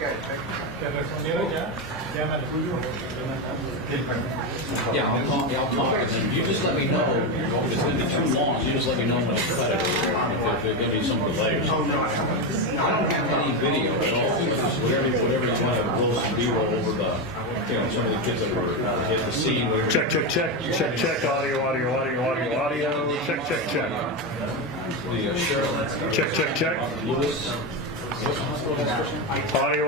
Yeah, I'll talk. And then you just let me know if it's going to be too long. You just let me know when it's cut it, if there's going to be some delays. I don't have any video at all. Just whatever you want to roll some B-roll over the, some of the kids that were at the scene. Check. Audio. Check. The sheriff. Check. Lewis. Audio.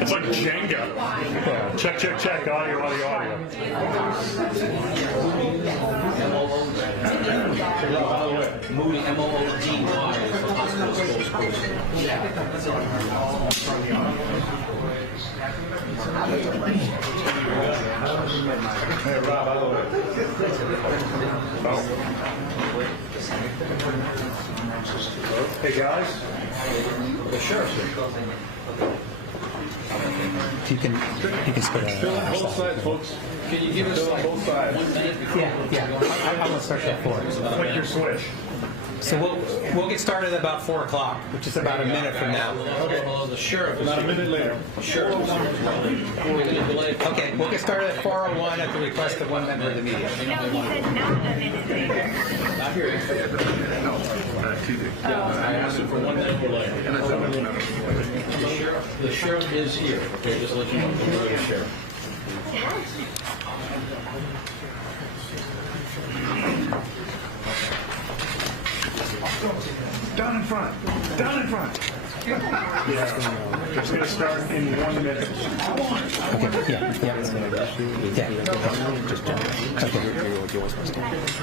It's like Jenga. Check. Audio. Moody, M-O-O-D-Y is the hospital spokesperson. Hey, Rob, by the way. Hey, guys. Sure. You can split it out. Both sides, folks. Can you give us like both sides? 1 minute before? Yeah. I'm going to start at 4. Flick your switch. So we'll get started at about 4 o'clock, which is about a minute from now. Okay. Well, the sheriff is About a here. minute later. Sheriff is here. We're going to delay. Okay, we'll get started at 4:01 at the request of one member of the media. No, he said not a minute later. Not here. I asked him for 1 minute delay. The sheriff is here. Okay, just let you know. The sheriff. Down in front. Yeah. It's going to start in 1 minute. Okay, yeah.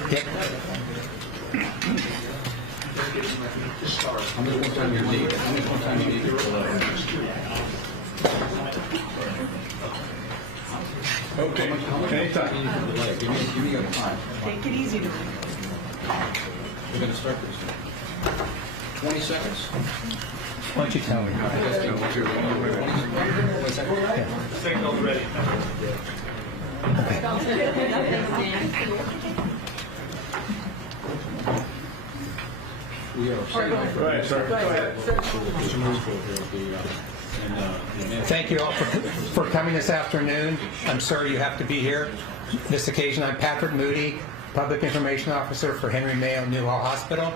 Okay. How many more time you need? How many more time you need to delay? Okay. Anytime. You need to delay. Give me your time. Take it easy. We're going to start this. 20 seconds. Why don't you tell me? Signal's ready. We are Right, sir. Thank you all for coming this afternoon. I'm sorry you have to be here. This occasion, I'm Patrick Moody, Public Information Officer for Henry Mayo Newhall Hospital.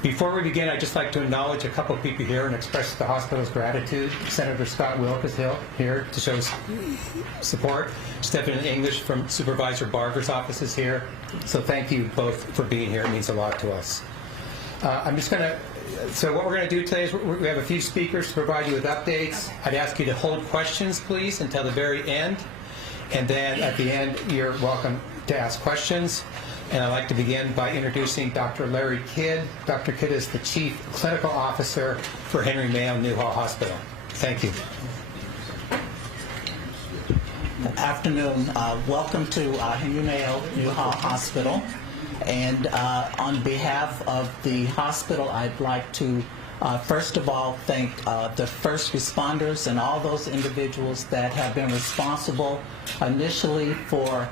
Before we begin, I'd just like to acknowledge a couple of people here and express the hospital's gratitude. Senator Scott Wilk is here to show support. Stephen English from Supervisor Barber's office is here. So thank you both for being here. It means a lot to us. So what we're going to do today is we have a few speakers to provide you with updates. I'd ask you to hold questions, please, until the very end. And then at the end, you're welcome to ask questions. And I'd like to begin by introducing Dr. Larry Kidd. Dr. Kidd is the Chief Clinical Officer for Henry Mayo Newhall Hospital. Thank you. Good afternoon. Welcome to Henry Mayo Newhall Hospital. And on behalf of the hospital, I'd like to first of all thank the first responders and all those individuals that have been responsible initially for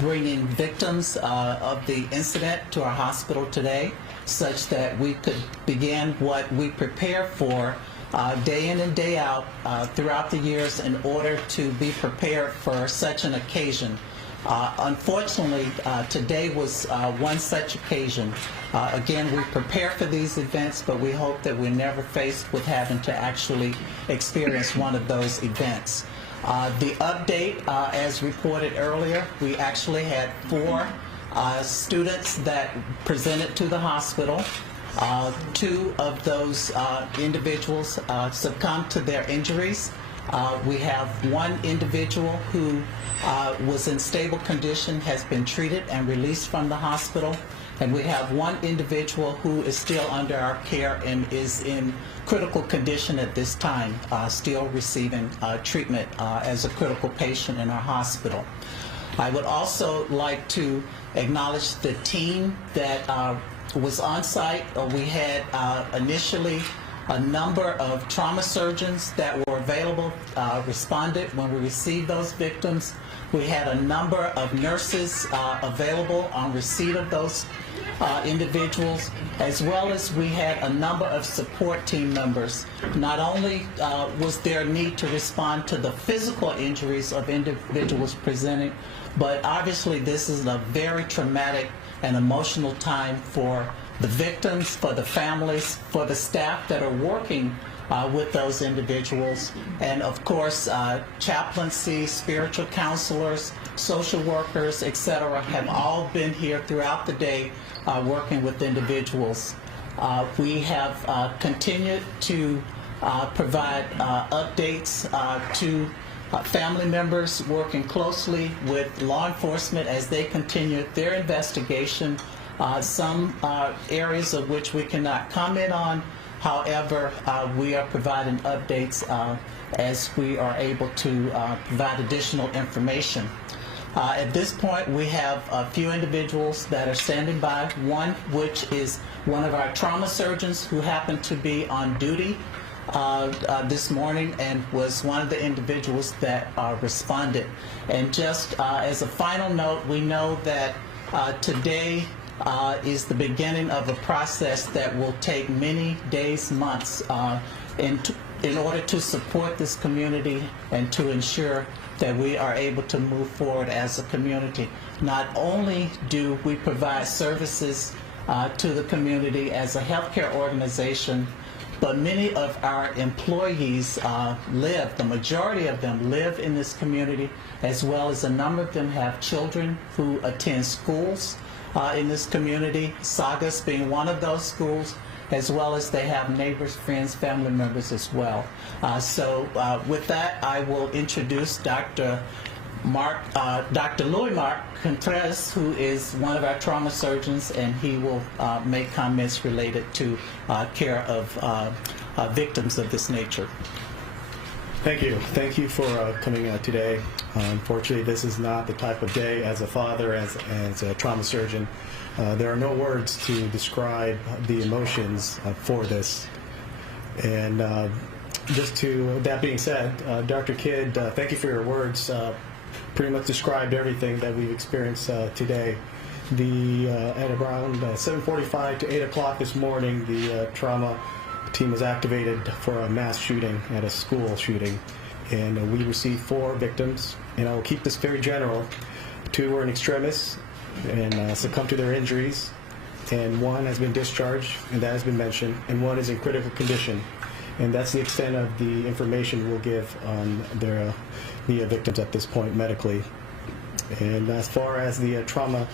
bringing victims of the incident to our hospital today, such that we could begin what we prepare for day in and day out throughout the years in order to be prepared for such an occasion. Unfortunately, today was one such occasion. Again, we prepare for these events, but we hope that we're never faced with having to actually experience one of those events. The update, as reported earlier, we actually had 4 students that presented to the hospital. 2 of those individuals succumbed to their injuries. We have 1 individual who was in stable condition, has been treated and released from the hospital. And we have 1 individual who is still under our care and is in critical condition at this time, still receiving treatment as a critical patient in our hospital. I would also like to acknowledge the team that was on site. We had initially a number of trauma surgeons that were available, responded when we received those victims. We had a number of nurses available on receipt of those individuals, as well as we had a number of support team members. Not only was there a need to respond to the physical injuries of individuals presenting, but obviously this is a very traumatic and emotional time for the victims, for the families, for the staff that are working with those individuals, and of course chaplaincy, spiritual counselors, social workers, etc. have all been here throughout the day working with individuals. We have continued to provide updates to family members, working closely with law enforcement as they continue their investigation. Some areas of which we cannot comment on. However, we are providing updates as we are able to provide additional information. At this point, we have a few individuals that are standing by, one which is one of our trauma surgeons who happened to be on duty this morning and was one of the individuals that responded. And just as a final note, we know that today is the beginning of a process that will take many days, months, in order to support this community and to ensure that we are able to move forward as a community. Not only do we provide services to the community as a healthcare organization, but many of our employees the majority of them live in this community, as well as a number of them have children who attend schools in this community, Saugus being one of those schools, as well as they have neighbors, friends, family members as well. So with that, I will introduce Dr. Louis Mark Contreras, who is one of our trauma surgeons, and he will make comments related to care of victims of this nature. Thank you. Thank you for coming out today. Unfortunately, this is not the type of day as a father, as a trauma surgeon. There are no words to describe the emotions for this. And just to that being said, Dr. Kidd, thank you for your words. Pretty much described everything that we've experienced today. At around 7:45 to 8 o'clock this morning, the trauma team was activated for a mass shooting at a school shooting, and we received 4 victims. And I will keep this very general. 2 were in extremis and succumbed to their injuries, and 1 has been discharged, and that has been mentioned, and 1 is in critical condition. And that's the extent of the information we'll give on the victims at this point medically. And as far as the trauma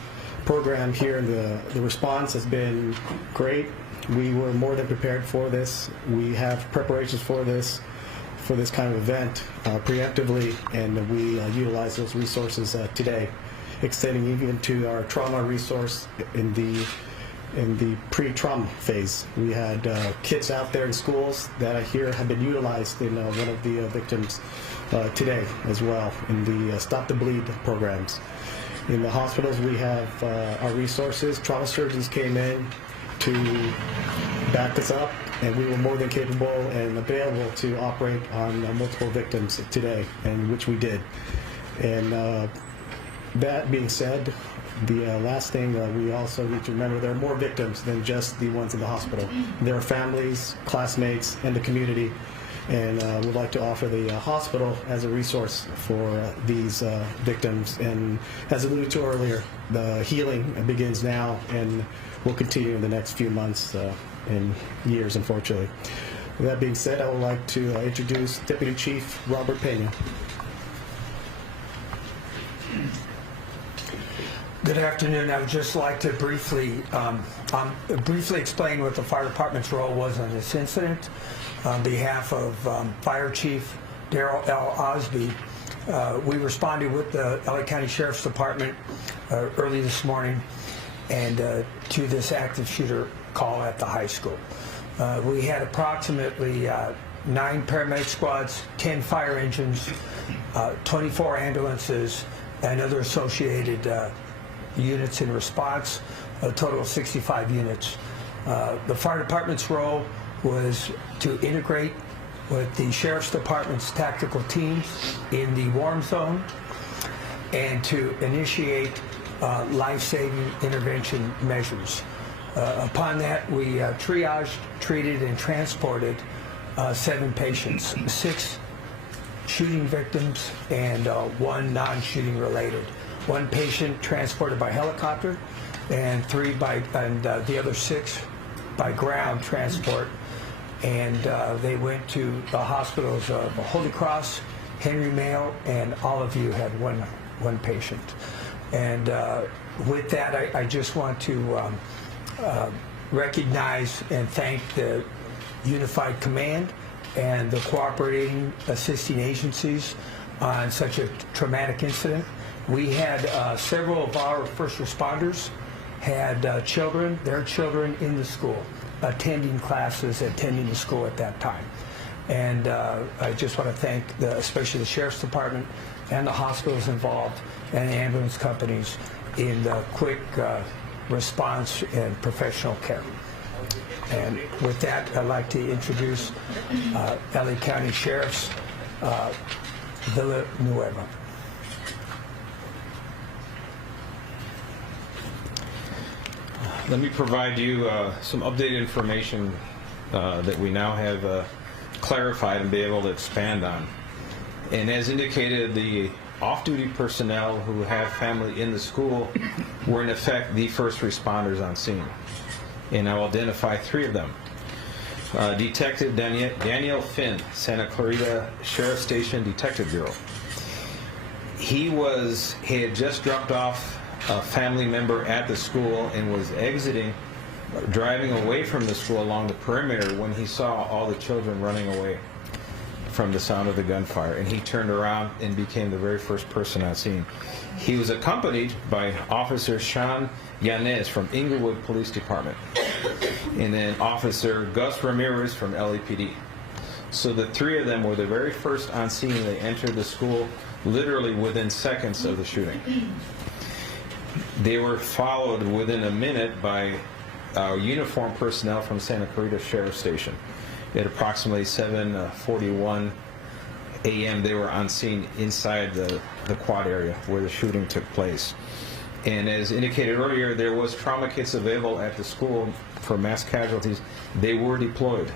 program here, the response has been great. We were more than prepared for this. We have preparations for this kind of event preemptively, and we utilize those resources today, extending even to our trauma resource in the pre-trauma phase. We had kids out there in schools that I hear have been utilized in one of the victims today as well in the Stop the Bleed programs. In the hospitals, we have our resources. Trauma surgeons came in to back us up, and we were more than capable and available to operate on multiple victims today, and which we did. And that being said, the last thing we also need to remember, there are more victims than just the ones in the hospital. There are families, classmates, and the community, and we'd like to offer the hospital as a resource for these victims. And as alluded to earlier, the healing begins now and will continue in the next few months and years, unfortunately. With that being said, I would like to introduce Deputy Chief Robert Pena. Good afternoon. I would just like to briefly explain what the fire department's role was on this incident. On behalf of Fire Chief Darrell L. Osby, we responded with the LA County Sheriff's Department early this morning and to this active shooter call at the high school. We had approximately 9 paramedic squads, 10 fire engines, 24 ambulances, and other associated units in response, a total of 65 units. The fire department's role was to integrate with the Sheriff's Department's tactical teams in the warm zone and to initiate life-saving intervention measures. Upon that, we triaged, treated, and transported 7 patients, 6 shooting victims and 1 non-shooting related. 1 patient transported by helicopter, and the other 6 by ground transport. And they went to the hospitals of Holy Cross, Henry Mayo, and all of you had one patient. And with that, I just want to recognize and thank the Unified Command and the cooperating assisting agencies on such a traumatic incident. We had several of our first responders had their children in the school, attending classes, attending the school at that time. And I just want to thank especially the Sheriff's Department and the hospitals involved and the ambulance companies in the quick response and professional care. And with that, I'd like to introduce LA County Sheriff's Villanueva. Let me provide you some updated information that we now have clarified and be able to expand on. And as indicated, the off-duty personnel who have family in the school were in effect the first responders on scene. And I will identify 3 of them. Detective Daniel Finn, Santa Clarita Sheriff Station Detective Bureau. He had just dropped off a family member at the school and was driving away from the school along the perimeter when he saw all the children running away from the sound of the gunfire, and he turned around and became the very first person on scene. He was accompanied by Officer Sean Yanez from Inglewood Police Department, and then Officer Gus Ramirez from LAPD. So the 3 of them were the very first on scene. They entered the school literally within seconds of the shooting. They were followed within a minute by uniformed personnel from Santa Clarita Sheriff Station. At approximately 7:41 a.m., they were on scene inside the quad area where the shooting took place. And as indicated earlier, there was trauma kits available at the school for mass casualties. They were deployed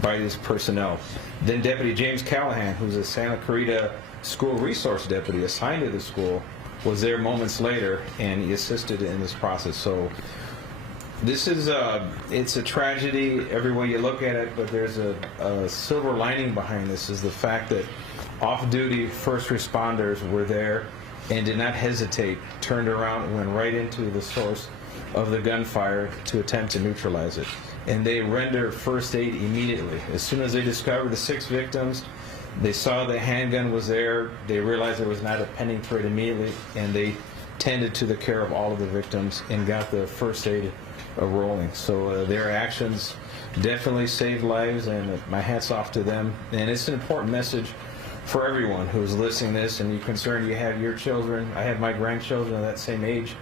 by this personnel. Then Deputy James Callahan, who's a Santa Clarita school resource deputy assigned to the school, was there moments later, and he assisted in this process. So this is it's a tragedy every way you look at it, but there's a silver lining behind this, is the fact that off-duty first responders were there and did not hesitate, turned around and went right into the source of the gunfire to attempt to neutralize it. And they rendered first aid immediately. As soon as they discovered the 6 victims, they saw the handgun was there, they realized there was not a pending threat immediately, and they tended to the care of all of the victims and got the first aid rolling. So their actions definitely saved lives, and my hat's off to them. And it's an important message for everyone who's listening to this, and you're concerned you have your children. I have my grandchildren of that same age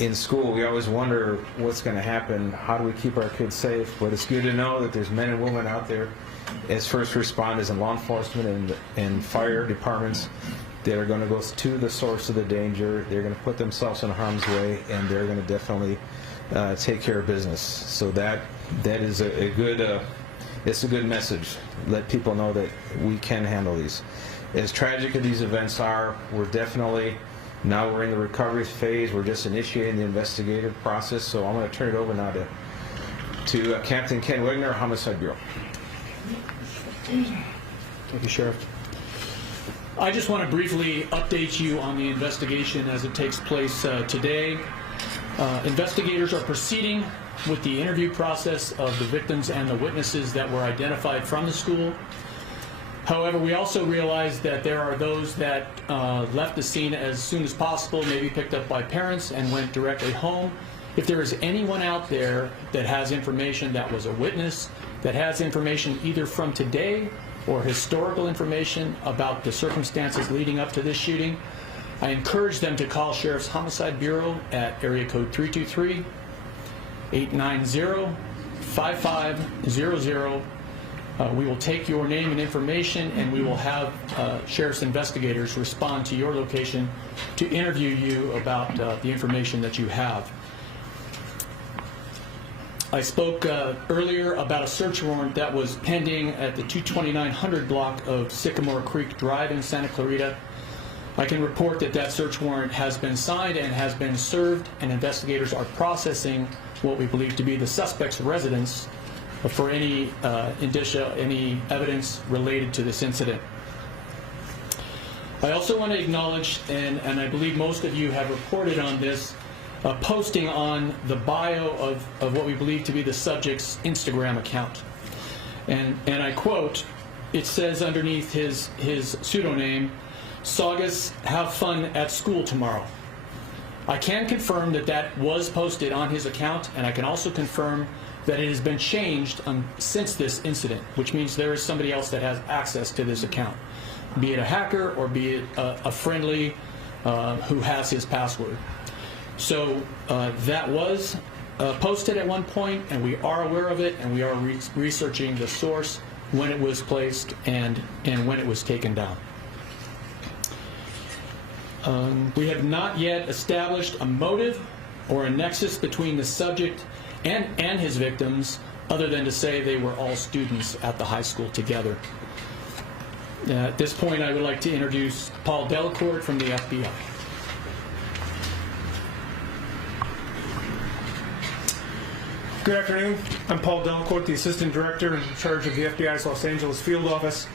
in school. We always wonder what's going to happen. How do we keep our kids safe? But it's good to know that there's men and women out there as first responders and law enforcement and fire departments that are going to go to the source of the danger. They're going to put themselves in harm's way, and they're going to definitely take care of business. So that is a good it's a good message. Let people know that we can handle these. As tragic as these events are, we're definitely now we're in the recovery phase. We're just initiating the investigative process. So I'm going to turn it over now to Captain Ken Wegner, Homicide Bureau. Thank you, Sheriff. I just want to briefly update you on the investigation as it takes place today. Investigators are proceeding with the interview process of the victims and the witnesses that were identified from the school. However, we also realize that there are those that left the scene as soon as possible, maybe picked up by parents and went directly home. If there is anyone out there that has information that was a witness, that has information either from today or historical information about the circumstances leading up to this shooting, I encourage them to call Sheriff's Homicide Bureau at area code 323-890-5500, We will take your name and information, and we will have sheriff's investigators respond to your location to interview you about the information that you have. I spoke earlier about a search warrant that was pending at the 22900 block of Sycamore Creek Drive in Santa Clarita. I can report that that search warrant has been signed and has been served, and investigators are processing what we believe to be the suspect's residence for any indicia, any evidence related to this incident. I also want to acknowledge, and I believe most of you have reported on this, posting on the bio of what we believe to be the subject's Instagram account. And I quote, it says underneath his pseudonym, Saugus, have fun at school tomorrow. I can confirm that that was posted on his account, and I can also confirm that it has been changed since this incident, which means there is somebody else that has access to this account, be it a hacker or be it a friendly who has his password. So that was posted at one point, and we are aware of it, and we are researching the source, when it was placed, and when it was taken down. We have not yet established a motive or a nexus between the subject and his victims, other than to say they were all students at the high school together. At this point, I would like to introduce Paul Delacourt from the FBI. Good afternoon. I'm Paul Delacourt, the Assistant Director in charge of the FBI's Los Angeles Field Office.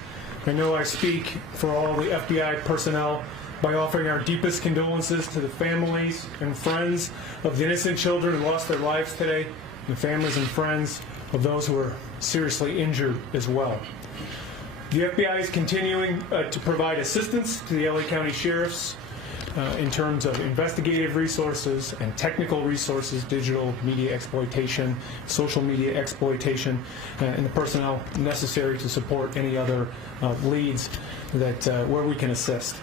I know I speak for all the FBI personnel by offering our deepest condolences to the families and friends of the innocent children who lost their lives today, and the families and friends of those who were seriously injured as well. The FBI is continuing to provide assistance to the LA County Sheriffs in terms of investigative resources and technical resources, digital media exploitation, social media exploitation, and the personnel necessary to support any other leads that where we can assist.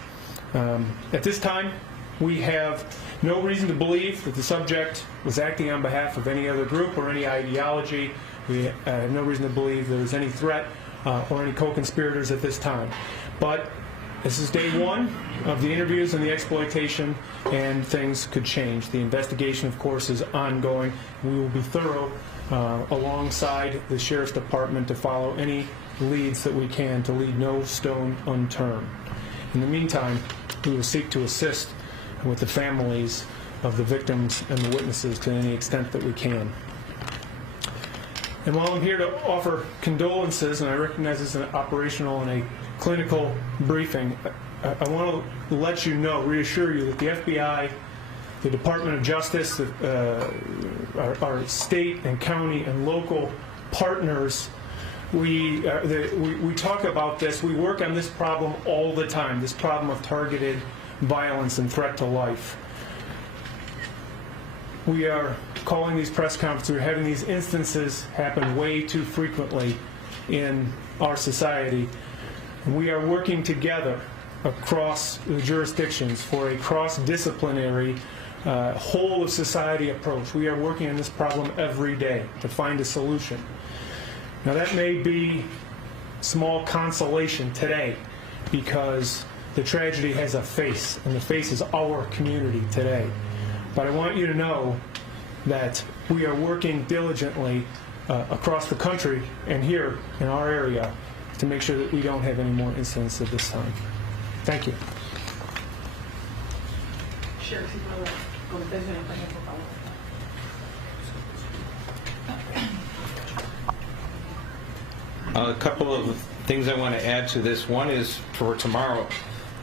At this time, we have no reason to believe that the subject was acting on behalf of any other group or any ideology. We have no reason to believe there was any threat or any co-conspirators at this time. But this is day one of the interviews and the exploitation, and things could change. The investigation, of course, is ongoing. We will be thorough alongside the Sheriff's Department to follow any leads that we can to leave no stone unturned. In the meantime, we will seek to assist with the families of the victims and the witnesses to any extent that we can. And while I'm here to offer condolences, and I recognize it's an operational and a clinical briefing, I want to let you know, reassure you that the FBI, the Department of Justice, our state and county and local partners, we talk about this. We work on this problem all the time, this problem of targeted violence and threat to life. We are calling these press conferences, we're having these instances happen way too frequently in our society. We are working together across the jurisdictions for a cross-disciplinary, whole of society approach. We are working on this problem every day to find a solution. Now that may be small consolation today because the tragedy has a face, and the face is our community today. But I want you to know that we are working diligently across the country and here in our area to make sure that we don't have any more incidents at this time. Thank you. A couple of things I want to add to this. One is for tomorrow,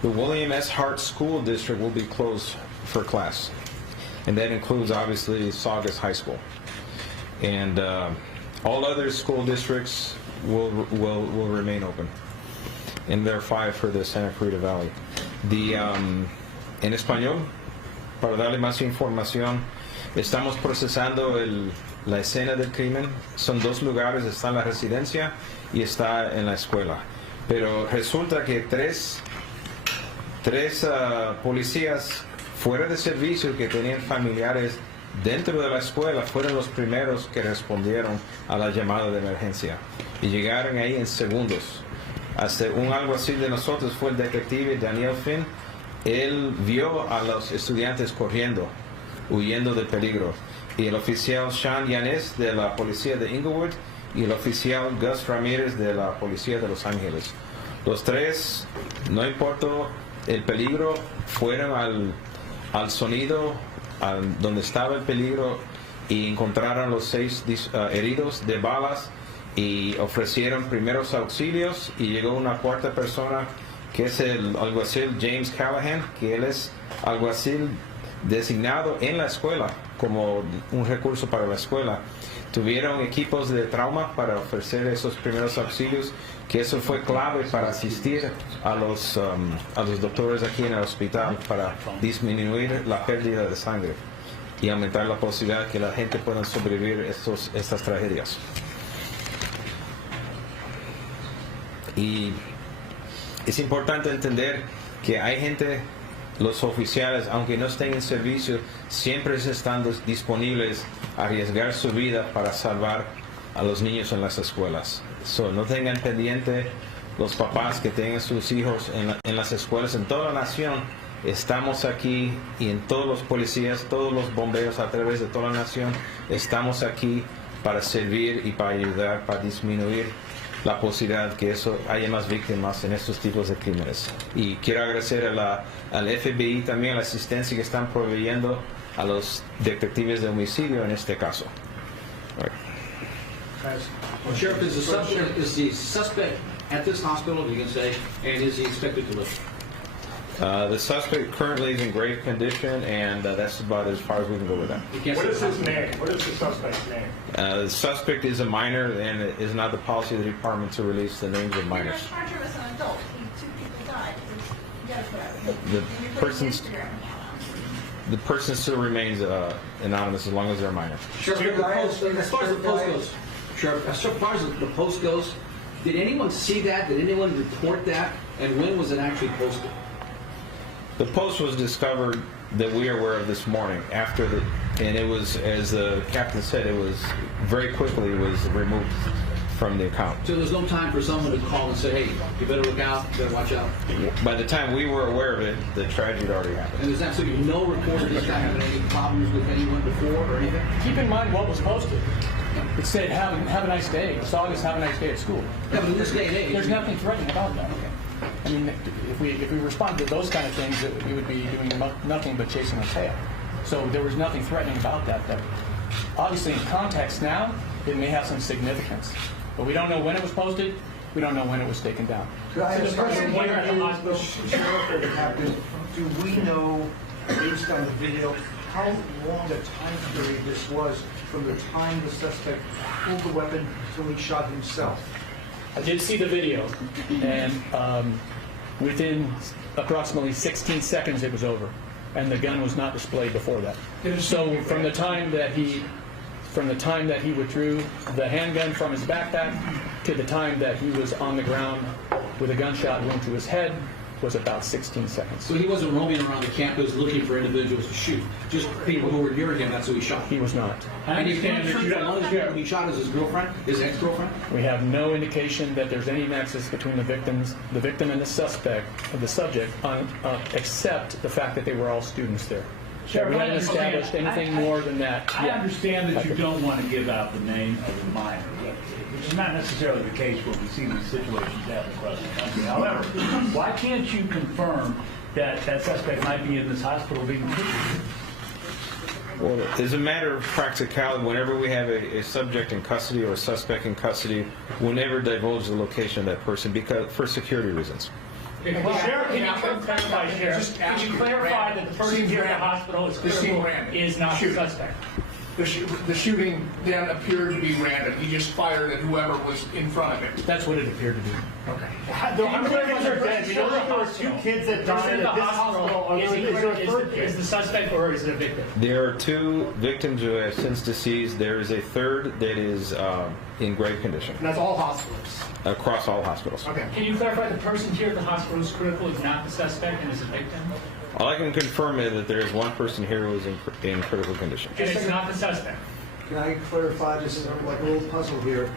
the William S. Hart School District will be closed for class. And that includes, obviously, Saugus High School. And all other school districts will remain open. And there are 5 for the Santa Clarita Valley. En español, para darle más información, estamos procesando la escena del crimen. Son 2 lugares, está en la residencia y está en la escuela. Pero resulta que tres policías fuera de servicio que tenían familiares dentro de la escuela fueron los primeros que respondieron a la llamada de emergencia y llegaron ahí en segundos. Hasta un alguacil de nosotros fue el detective Daniel Finn. Él vio a los estudiantes corriendo, huyendo del peligro, y el oficial Sean Yanes de la policía de Inglewood y el oficial Gus Ramírez de la policía de Los Ángeles. Los tres, no importó el peligro, fueron al sonido donde estaba el peligro y encontraron los 6 heridos de balas y ofrecieron primeros auxilios, y llegó una cuarta persona que es el alguacil James Callahan, que él es alguacil designado en la escuela como un recurso para la escuela. Tuvieron equipos de trauma para ofrecer esos primeros auxilios, que eso fue clave para asistir a los doctores aquí en el hospital para disminuir la pérdida de sangre y aumentar la posibilidad que la gente pueda sobrevivir estas tragedias. Y es importante entender que hay gente, los oficiales, aunque no estén en servicio, siempre están disponibles a arriesgar su vida para salvar a los niños en las escuelas. No tengan pendiente los papás que tengan sus hijos en las escuelas en toda la nación. Estamos aquí, y en todos los policías, todos los bomberos a través de toda la nación, estamos aquí para servir y para ayudar, para disminuir la posibilidad que haya más víctimas en estos tipos de crímenes. Y quiero agradecer al FBI también la asistencia que están proveyendo a los detectives de homicidio en este caso. Well, Sheriff, is the suspect at this hospital, you can say, and is he expected to live? The suspect currently is in grave condition, and that's about as far as we can go with that. What is his name? What is the suspect's name? The suspect is a minor, and it is not the policy of the department to release the names of minors. You're not charged as an adult. 2 people died. You gotta put out. The person still remains anonymous as long as they're a minor. Sheriff, as far as the post goes, Sheriff, as far as the post goes, did anyone see that? Did anyone report that? And when was it actually posted? The post was discovered that we are aware of this morning and it was, as the captain said, it was very quickly removed from the account. So there's no time for someone to call and say, hey, you better look out, you better watch out. By the time we were aware of it, the tragedy had already happened. And there's absolutely no report of this guy having any problems with anyone before or anything? Keep in mind what was posted. It said, have a nice day. Saugus, have a nice day at school. Yeah, but in this day and age, There's nothing threatening about that. I mean, if we respond to those kind of things, we would be doing nothing but chasing our tail. So there was nothing threatening about that. Obviously, in context now, it may have some significance. But we don't know when it was posted. We don't know when it was taken down. Sheriff or the captain, do we know, based on the video, how long a time period this was from the time the suspect pulled the weapon till he shot himself? I did see the video, and within approximately 16 seconds it was over, and the gun was not displayed before that. So from the time that he withdrew the handgun from his backpack to the time that he was on the ground with a gunshot wound to his head was about 16 seconds. So he wasn't roaming around the campus looking for individuals to shoot, just people who were near him, that's who he shot. He was not. And you can't prove that one of the people he shot is his girlfriend, his ex-girlfriend? We have no indication that there's any nexus between the victim and the subject, except the fact that they were all students there. Sheriff, we haven't established anything more than that. I understand that you don't want to give out the name of the minor, which is not necessarily the case when we see these situations happen across the country. However, why can't you confirm that that suspect might be in this hospital being treated? Well, as a matter of practicality, whenever we have a subject in custody or a suspect in custody, we'll never divulge the location of that person for security reasons. Sheriff, can you clarify that the person here at the hospital is not the suspect? The shooting then appeared to be random. He just fired at whoever was in front of him. That's what it appeared to be. Okay. I'm clear that there are 2 kids that died at this hospital. Is the suspect or is it a victim? There are 2 victims who have since deceased. There is a third that is in grave condition. And that's all hospitals? Across all hospitals. Okay. Can you clarify the person here at the hospital who's critical is not the suspect and is a victim? All I can confirm is that there is one person here who is in critical condition. And it's not the suspect. Can I clarify this, like a little puzzle here?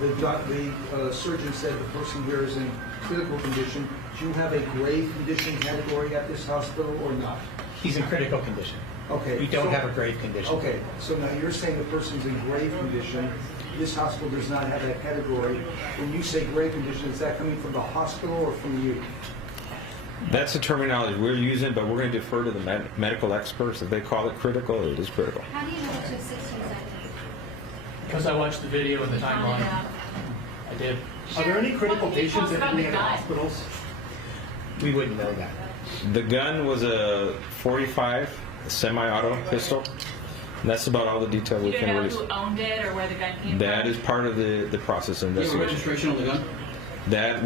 The surgeon said the person here is in critical condition. Do you have a grave condition category at this hospital or not? He's in critical condition. Okay. We don't have a grave condition. Okay, so now you're saying the person's in grave condition. This hospital does not have that category. When you say grave condition, is that coming from the hospital or from you? That's the terminology we're using, but we're going to defer to the medical experts. If they call it critical, it is critical. How do you know it's just 16 seconds? Because I watched the video and the timeline. I did. Are there any critical patients in any of the hospitals? We wouldn't know that. The gun was a .45 semi-auto pistol. And that's about all the detail we You can don't know release. who owned it or where the gun came from? That is part of the process of Do you have a investigation. registration on the gun? That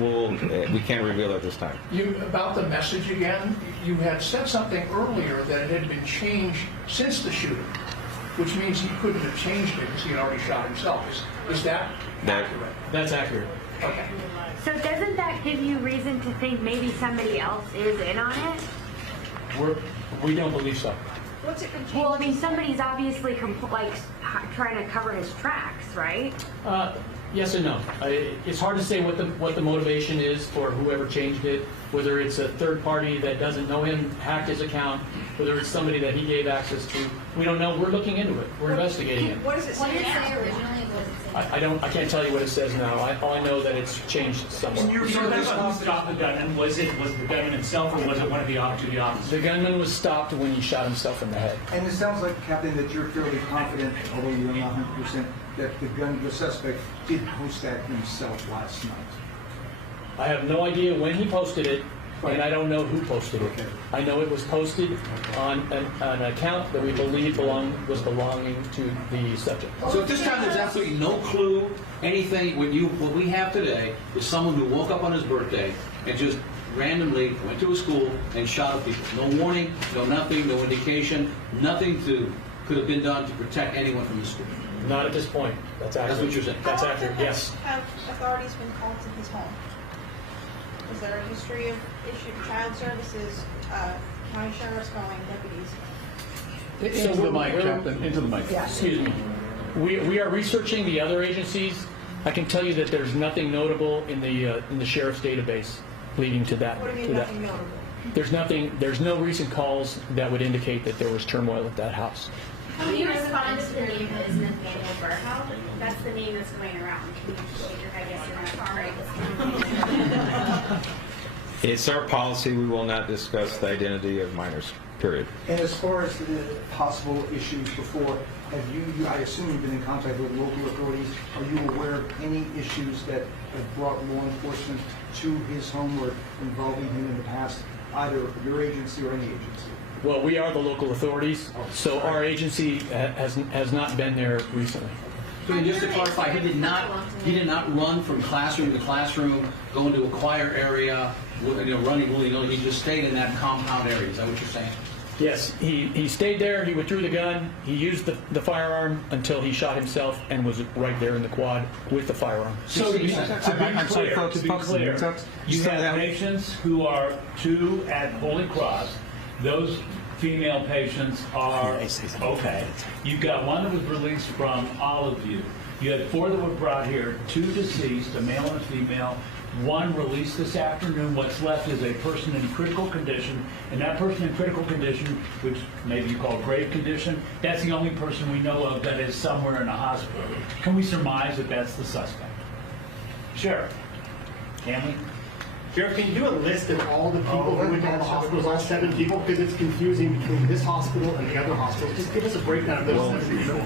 we can't reveal at this time. About the message again, you had said something earlier that it had been changed since the shooting, which means he couldn't have changed it because he had already shot himself. Is that accurate? That's accurate. Okay. So doesn't that give you reason to think maybe somebody else is in on it? We don't believe so. What's it been changed? Well, I mean, somebody's obviously trying to cover his tracks, right? Yes and no. It's hard to say what the motivation is for whoever changed it, whether it's a third party that doesn't know him, hacked his account, whether it's somebody that he gave access to. We don't know. We're looking into it. We're investigating it. What does it say originally? I can't tell you what it says now. All I know that it's changed somewhat. You're talking about who stopped the gunman. Was the gunman himself, or was it one of the officers? The gunman was stopped when he shot himself in the head. And it sounds like, Captain, that you're fairly confident, although you're not 100%, that the suspect did post that himself last night. I have no idea when he posted it, and I don't know who posted it. I know it was posted on an account that we believe was belonging to the subject. So at this time, there's absolutely no clue, anything. What we have today is someone who woke up on his birthday and just randomly went to a school and shot up people. No warning, no nothing, no indication, nothing could have been done to protect anyone from the school. Not at this point. That's accurate. That's what you're saying. That's accurate, yes. Have authorities been called to his home? Is there a history of issued child services, county sheriffs going, deputies? Into the mic, Captain. Into the mic. Excuse me. We are researching the other agencies. I can tell you that there's nothing notable in the sheriff's database leading to that. What do you mean nothing notable? There's no recent calls that would indicate that there was turmoil at that house. Can you respond to the name that is Nathaniel Burhout? That's the name that's going around. Can you shake your head yes or no? Sorry. It's our policy. We will not discuss the identity of minors, period. And as far as the possible issues before, have you, I assume you've been in contact with local authorities, are you aware of any issues that have brought law enforcement to his home or involving him in the past, either your agency or any agency? Well, we are the local authorities, so our agency has not been there recently. So just to clarify, he did not run from classroom to classroom, go into a choir area, running willy-nilly. He just stayed in that compound area. Is that what you're saying? Yes, he stayed there. He withdrew the gun. He used the firearm until he shot himself and was right there in the quad with the firearm. So to be clear, you have patients who are two at Holy Cross. Those female patients are okay. You've got one that was released from Olive View. You had 4 that were brought here, 2 deceased, a male and a female. 1 released this afternoon. What's left is a person in critical condition, and that person in critical condition, which maybe you call grave condition, that's the only person we know of that is somewhere in a hospital. Can we surmise that that's the suspect? Sheriff, can we? Sheriff, can you do a list of all the people who went to all the hospitals, all 7 people? Because it's confusing between this hospital and the other hospitals. Just give us a breakdown of those 7 people.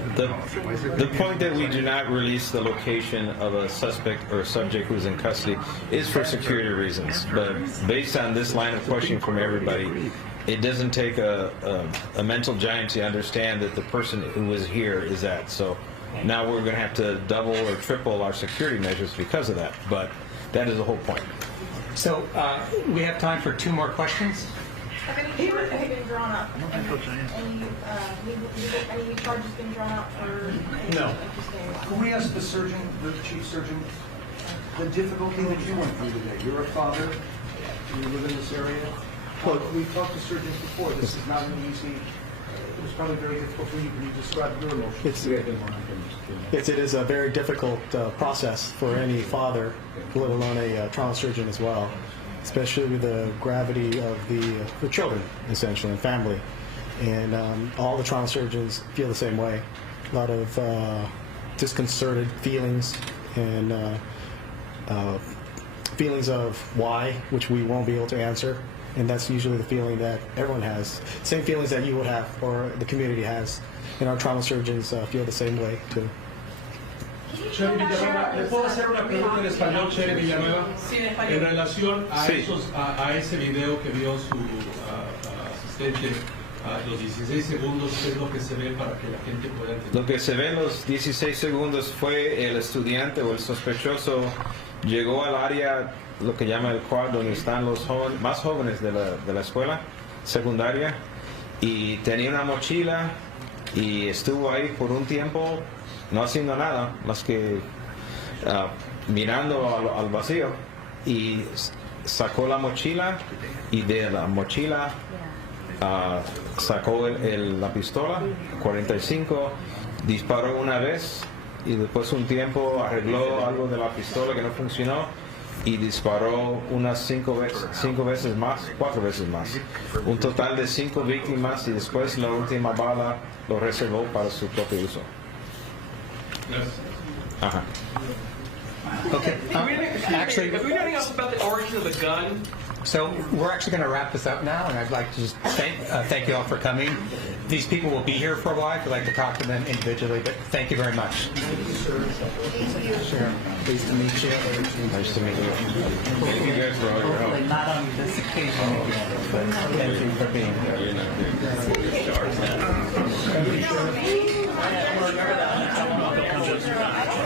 The point that we do not release the location of a suspect or a subject who's in custody is for security reasons. But based on this line of questioning from everybody, it doesn't take a mental giant to understand that the person who was here is that. So now we're going to have to double or triple our security measures because of that. But that is the whole point. So we have time for 2 more questions. Have any charges been drawn up? Any charges been drawn up for? No. Can we ask the surgeon, the chief surgeon, the difficulty that you went through today? You're a father, you live in this area. We've talked to surgeons before. This is not an easy. It was probably very difficult for you when you described your emotions. It is a very difficult process for any father, let alone a trauma surgeon as well, especially with the gravity of the children, essentially, and family. And all the trauma surgeons feel the same way. A lot of disconcerted feelings and feelings of why, which we won't be able to answer. And that's usually the feeling that everyone has. Same feelings that you would have or the community has. And our trauma surgeons feel the same way too. Cher Villanueva, ¿le puedo hacer una pregunta en español, Cher Villanueva? Sí, en español. En relación a, Sí. a ese video que vio su asistente, los 16 segundos, ¿qué es lo que se ve para que la gente pueda entender? Lo que se ve en los 16 segundos fue el estudiante o el sospechoso llegó al área, lo que llama el quad, donde están los más jóvenes de la escuela secundaria, y tenía una mochila y estuvo ahí por un tiempo no haciendo nada más que mirando al vacío, y sacó la mochila y de la mochila sacó la pistola 45, disparó una vez y después un tiempo arregló algo de la pistola que no funcionó y disparó unas 4 veces más, un total de 5 víctimas, y después la última bala lo reservó para su propio uso. Ajá. Okay. Actually, Have we got anything else about the origin of the gun? so we're actually going to wrap this up now, and I'd like to just thank you all for coming. These people will be here for a while if you'd like to talk to them individually, but thank you very much. Sure. Pleased to meet you. Nice to meet you. Thank you guys for all your help. Hopefully not on this occasion again, but thank you for being here. Remember that.